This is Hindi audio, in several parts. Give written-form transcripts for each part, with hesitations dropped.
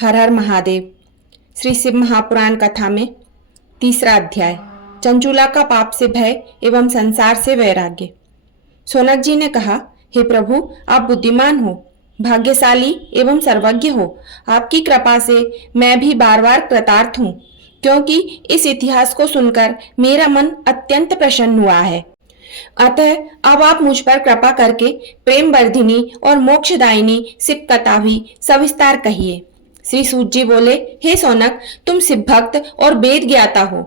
हर हर महादेव। श्री शिव महापुराण कथा में तीसरा अध्याय, चंचूला का पाप से भय एवं संसार से वैराग्य। सोनक जी ने कहा, हे प्रभु, आप बुद्धिमान हो, भाग्यशाली एवं सर्वज्ञ हो। आपकी कृपा से मैं भी बार बार कृतार्थ हूँ, क्योंकि इस इतिहास को सुनकर मेरा मन अत्यंत प्रसन्न हुआ है। अतः अब आप मुझ पर कृपा करके प्रेम वर्धिनी और मोक्षदायिनी शिव कथा भी सविस्तार कहिए। श्री सूत जी बोले, हे सौनक, तुम शिव भक्त और वेद ज्ञाता हो,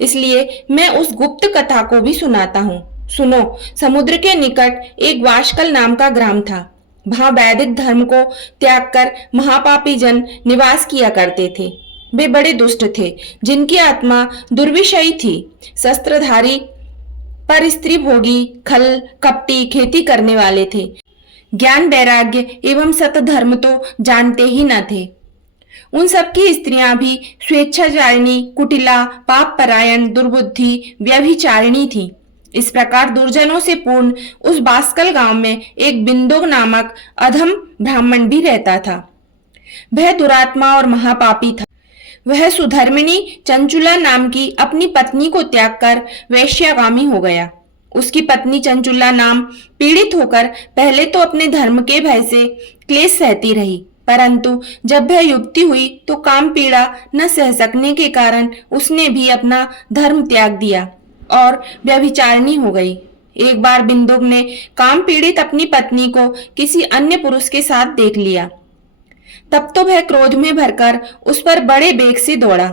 इसलिए मैं उस गुप्त कथा को भी सुनाता हूँ। सुनो। समुद्र के निकट एक वाशकल नाम का ग्राम था। वहां वैदिक धर्म को त्याग कर महापापी जन निवास किया करते थे। वे बड़े दुष्ट थे, जिनकी आत्मा दुर्विषयी थी, शस्त्रधारी, पर स्त्री भोगी, खल कपटी, खेती करने वाले थे। ज्ञान वैराग्य एवं सत धर्म तो जानते ही न थे। उन सबकी स्त्रियां भी स्वेच्छाचारिणी, कुटिला, पाप परायण, दुर्बुद्धि, व्यभिचारिणी थी। इस प्रकार दुर्जनों से पूर्ण उस बास्कल गांव में एक बिंदुक नामक अधम ब्राह्मण भी रहता था। वह दुरात्मा और महापापी था। वह सुधर्मिणी चंचुला नाम की अपनी पत्नी को त्याग कर वैश्यागामी हो गया। उसकी पत्नी चंचुला नाम पीड़ित होकर पहले तो अपने धर्म के भय से क्लेश सहती रही, परंतु जब वह युवती हुई तो काम पीड़ा न सह सकने के कारण उसने भी अपना धर्म त्याग दिया और व्यभिचारिणी हो गई। एक बार बिंदुक ने काम पीड़ित अपनी पत्नी को किसी अन्य पुरुष के साथ देख लिया। तब तो वह क्रोध में भरकर उस पर बड़े बेग से दौड़ा।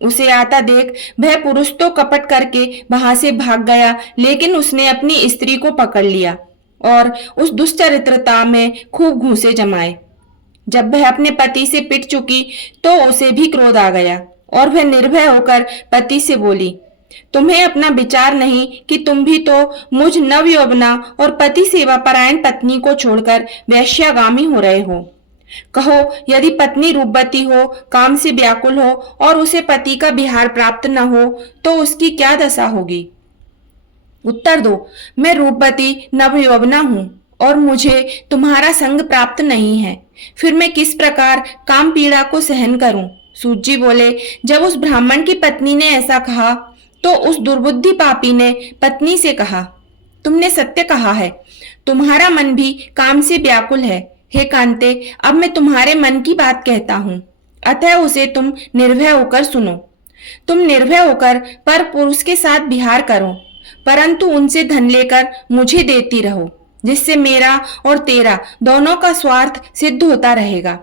उसे आता देख वह पुरुष तो कपट करके वहां से भाग गया, लेकिन उसने अपनी स्त्री को पकड़ लिया और उस दुष्चरित्रता में खूब घूंसे जमाए। जब वह अपने पति से पिट चुकी तो उसे भी क्रोध आ गया और वह निर्भय होकर पति से बोली, तुम्हें अपना विचार नहीं कि तुम भी तो मुझ नवयौवना और पति सेवा परायण पत्नी को छोड़कर वैश्यागामी हो रहे हो। कहो, यदि पत्नी रूपवती हो, काम से व्याकुल हो और उसे पति का विहार प्राप्त न हो तो उसकी क्या दशा होगी? उत्तर दो। मैं रूपवती नवयौवना हूँ और मुझे तुम्हारा संग प्राप्त नहीं है, फिर मैं किस प्रकार काम पीड़ा को सहन करूं? सूत जी बोले, जब उस ब्राह्मण की पत्नी ने ऐसा कहा तो उस दुर्बुद्धि पापी ने पत्नी से कहा, तुमने सत्य कहा है, तुम्हारा मन भी काम से व्याकुल है। हे कांते, अब मैं तुम्हारे मन की बात कहता हूँ, अतः उसे तुम निर्भय होकर सुनो। तुम निर्भय होकर पर पुरुष के साथ विहार करो, परंतु उनसे धन लेकर मुझे देती रहो, जिससे मेरा और तेरा दोनों का स्वार्थ सिद्ध होता रहेगा।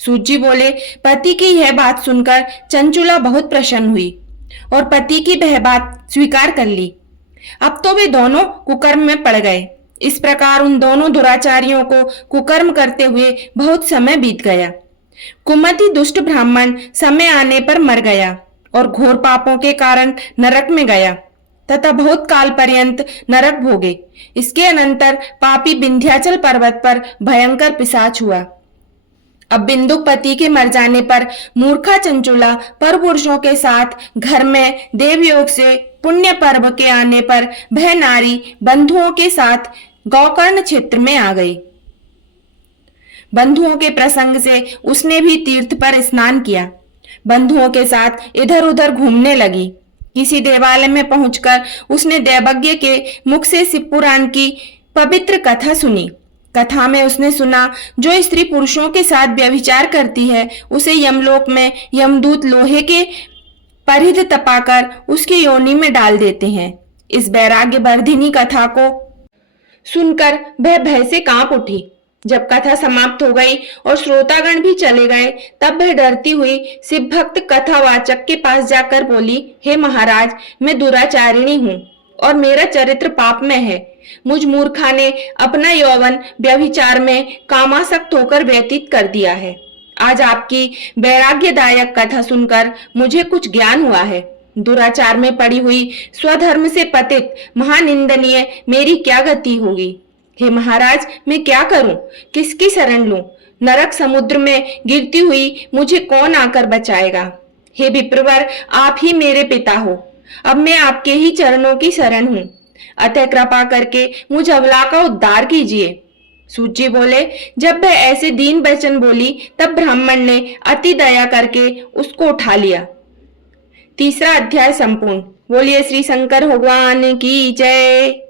सूत जी बोले, पति की यह बात सुनकर चंचुला बहुत प्रसन्न हुई और पति की वह बात स्वीकार कर ली। अब तो वे दोनों कुकर्म में पड़ गए। इस प्रकार उन दोनों दुराचारियों को कुकर्म करते हुए बहुत समय बीत गया। कुमति दुष्ट ब्राह्मण समय आने पर मर गया और घोर पापों के कारण नरक में गया तथा बहुत काल पर्यंत नरक भोगे। इसके अनंतर पापी विंध्याचल पर्वत पर भयंकर पिशाच हुआ। अब बिंदुक पति के मर जाने पर मूर्खा चंचुला पर पुरुषों के साथ घर में देवयोग से पुण्य पर्व के आने पर वह नारी बंधुओं के साथ गौकर्ण क्षेत्र में आ गई। बंधुओं के प्रसंग से उसने भी तीर्थ पर स्नान किया। बंधुओं के साथ इधर उधर घूमने लगी। किसी देवालय में पहुंचकर उसने देवज्ञ के मुख से शिव पुराण की पवित्र कथा सुनी। कथा में उसने सुना, जो स्त्री पुरुषों के साथ व्यभिचार करती है उसे यमलोक में यमदूत लोहे के परिध तपाकर उसकी योनि में डाल देते हैं। इस वैराग्य वर्धिनी कथा को सुनकर वह भय से कांप उठी। जब कथा समाप्त हो गई और श्रोतागण भी चले गए, तब वह डरती हुई शिव भक्त कथावाचक के पास जाकर बोली, हे महाराज, मैं दुराचारिणी हूँ और मेरा चरित्र पाप में है। मुझ मूर्खा ने अपना यौवन व्यभिचार में कामासक्त होकर व्यतीत कर दिया है। आज आपकी वैराग्यदायक कथा सुनकर मुझे कुछ ज्ञान हुआ है। दुराचार में पड़ी हुई, स्वधर्म से पतित, महानिंदनीय मेरी क्या गति होगी? हे महाराज, मैं क्या करूं? किसकी शरण लूं? नरक समुद्र में गिरती हुई मुझे कौन आकर बचाएगा? हे विप्रवर, आप ही मेरे पिता हो। अब मैं आपके ही चरणों की शरण हूं, अतः कृपा करके मुझ अबला का उद्धार कीजिए। सूत जी बोले, जब वह ऐसे दीन वचन बोली तब ब्राह्मण ने अति दया करके उसको उठा लिया। तीसरा अध्याय संपूर्ण। बोलिए श्री शंकर भगवान की जय।